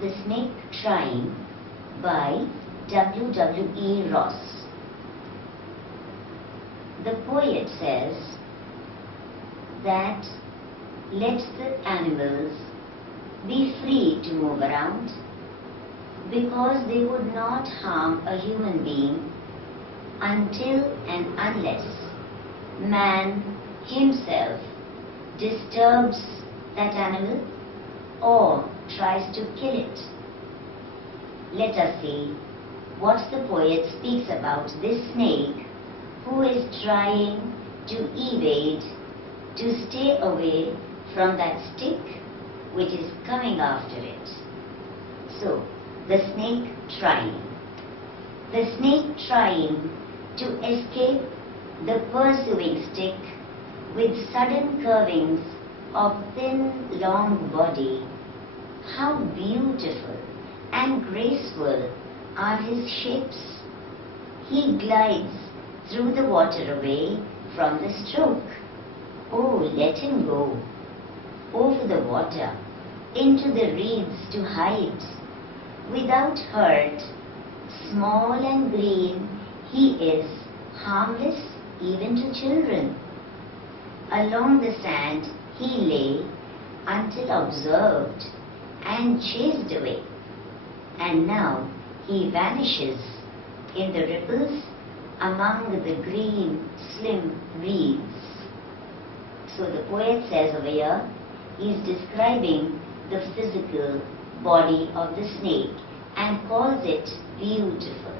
The Snake Trying by W. Ross. The poet says that let the animals be free to move around because they would not harm a human being until and unless man himself disturbs that animal or tries to kill it. Let us see what the poet speaks about this snake who is trying to evade, to stay away from that stick which is coming after it. So, the snake trying. The snake trying to escape the pursuing stick with sudden curvings of thin, long body. How beautiful and graceful are his shapes. He glides through the water away from the stroke. Oh, let him go over the water into the reeds to hide. Without hurt, small and green, he is harmless even to children. Along the sand he lay until observed and chased away, and now he vanishes in the ripples among the green, slim reeds. So the poet says over here, he is describing the physical body of the snake and calls it beautiful.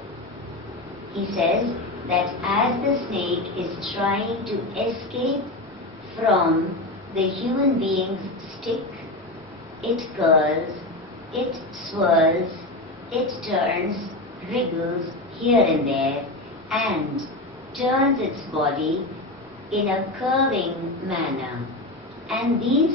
He says that as the snake is trying to escape from the human being's stick, it curls, it swirls, it turns, wriggles here and there, and turns its body in a curving manner. And these